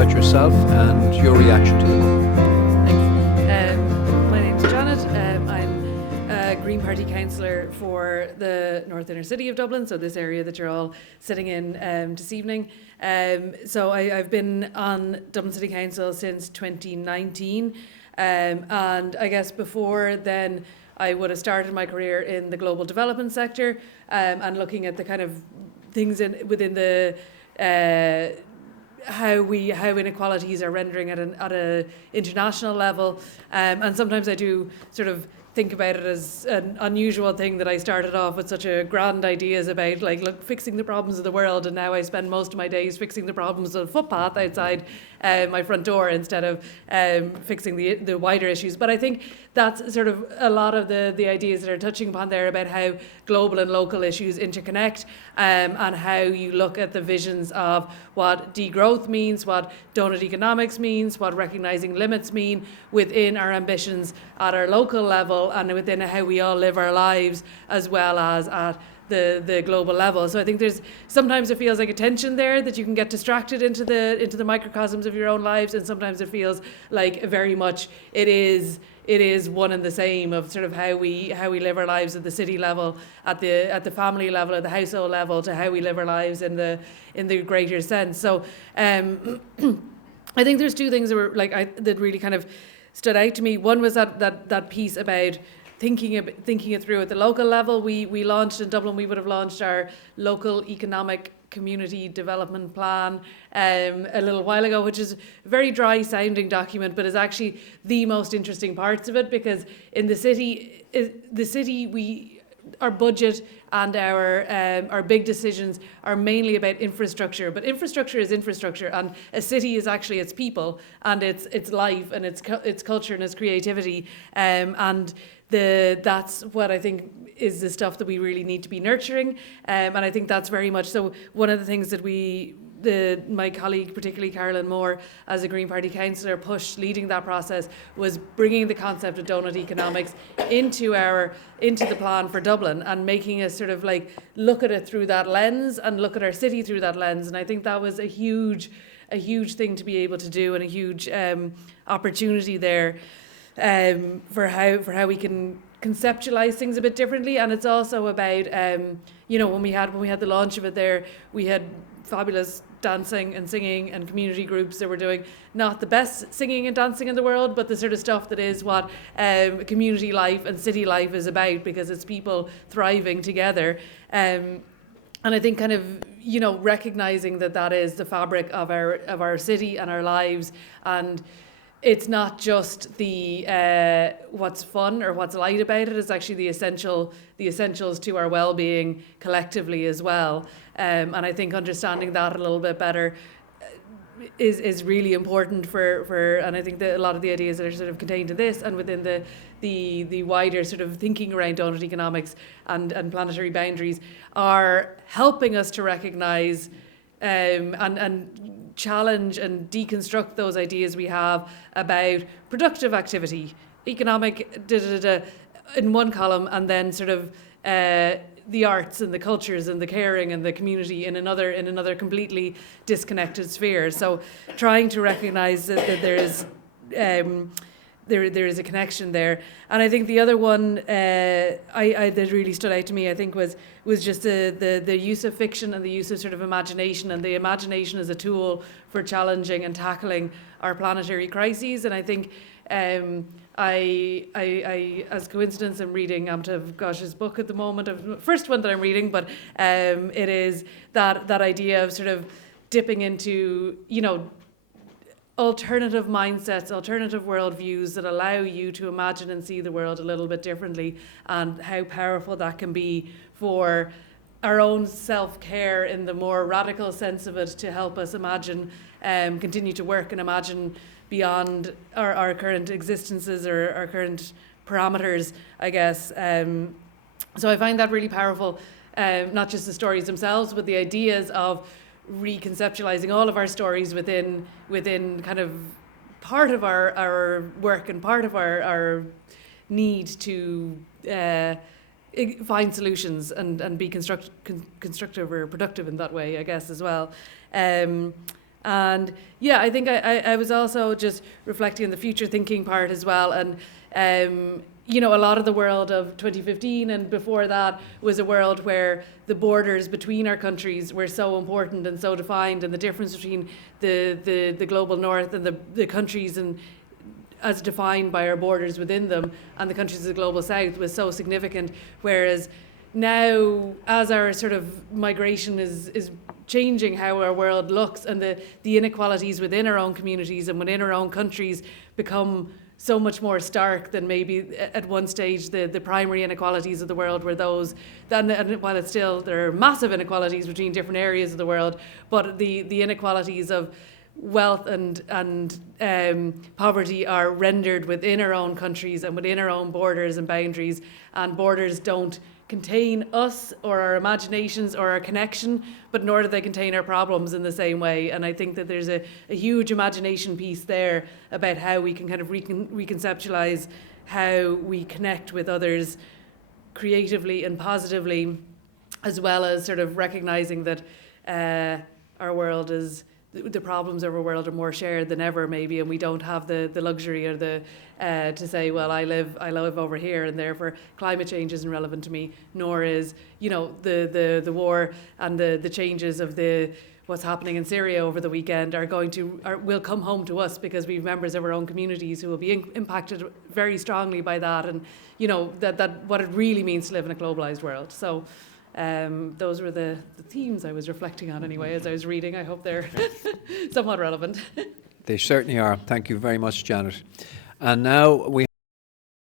about yourself and your reaction to the book. My name's Janet. I'm a Green Party councillor for the North Inner City of Dublin, so this area that you're all sitting in this evening. So I've been on Dublin City Council since 2019, and I guess before then I would have started my career in the global development sector, and looking at the kind of things within the how inequalities are rendering at an international level, and sometimes I do sort of think about it as an unusual thing that I started off with such a grand ideas about fixing the problems of the world, and now I spend most of my days fixing the problems of the footpath outside my front door instead of fixing the wider issues. But I think that's sort of a lot of the ideas that are touching upon there about how global and local issues interconnect, and how you look at the visions of what degrowth means, what donut economics means, what recognising limits mean within our ambitions at our local level and within how we all live our lives, as well as at the global level. So I think there's sometimes it feels like a tension there, that you can get distracted into the microcosms of your own lives, and sometimes it feels like very much it is one and the same of sort of how we live our lives at the city level, at the family level, at the household level, to how we live our lives in the greater sense. So I think there's two things that really kind of stood out to me. One was that piece about thinking it through at the local level. We launched in Dublin, we would have launched our local economic community development plan a little while ago, which is a very dry sounding document, but is actually the most interesting parts of it, because in the city our budget and our big decisions are mainly about infrastructure, but infrastructure is infrastructure, and a city is actually its people and its life and its culture and its creativity, and that's what I think is the stuff that we really need to be nurturing, and I think that's very much so. One of the things that my colleague, particularly Carolyn Moore, as a Green Party councillor, pushed leading that process, was bringing the concept of donut economics into the plan for Dublin, and making us sort of look at it through that lens and look at our city through that lens. And I think that was a huge thing to be able to do, and a huge opportunity there for how we can conceptualize things a bit differently. And it's also about when we had the launch of it there, we had fabulous dancing and singing and community groups that were doing not the best singing and dancing in the world, but the sort of stuff that is what community life and city life is about, because it's people thriving together. And I think kind of recognizing that is the fabric of our city and our lives, and it's not just the what's fun or what's light about it. It's actually the essentials to our well-being collectively as well. And I think understanding that a little bit better is really important for and I think that a lot of the ideas that are sort of contained in this and within the wider sort of thinking around donut economics and planetary boundaries are helping us to recognise and challenge and deconstruct those ideas we have about productive activity, economic in one column, and then sort of the arts and the cultures and the caring and the community in another completely disconnected sphere. So trying to recognise that there is a connection there. And I think the other one that really stood out to me, I think, was just the use of fiction and the use of sort of imagination, and the imagination as a tool for challenging and tackling our planetary crises. And I think I as coincidence, I'm reading Amitav Ghosh's book at the moment, the first one that I'm reading, but it is that idea of sort of dipping into, alternative mindsets, alternative worldviews that allow you to imagine and see the world a little bit differently, and how powerful that can be for our own self-care in the more radical sense of it, to help us imagine, continue to work and imagine beyond our current existences or our current parameters, I guess. So I find that really powerful, not just the stories themselves, but the ideas of reconceptualizing all of our stories within kind of part of our work and part of our need to find solutions and be constructive or productive in that way, I guess, as well. And yeah, I think I was also just reflecting on the future thinking part as well. And, you know, a lot of the world of 2015 and before that was a world where the borders between our countries were so important and so defined, and the difference between the global north and the countries and as defined by our borders within them and the countries of the global south was so significant. Whereas now, as our sort of migration is changing how our world looks, and the inequalities within our own communities and within our own countries become so much more stark than maybe at one stage the primary inequalities of the world were those. And while it's still, there are massive inequalities between different areas of the world, but the inequalities of wealth and poverty are rendered within our own countries and within our own borders and boundaries, and borders don't contain us or our imaginations or our connection, but nor do they contain our problems in the same way. And I think that there's a huge imagination piece there about how we can kind of reconceptualize how we connect with others creatively and positively, as well as sort of recognizing that our world is, the problems of our world are more shared than ever maybe, and we don't have the luxury or the to say, well, I live over here and therefore climate change isn't relevant to me, nor is, you know, the war and the changes of what's happening in Syria over the weekend will come home to us, because we have members of our own communities who will be impacted very strongly by that, and you know that what it really means to live in a globalized world. So those were the themes I was reflecting on anyway as I was reading. I hope they're somewhat relevant. They certainly are. Thank you very much, Janet. And now we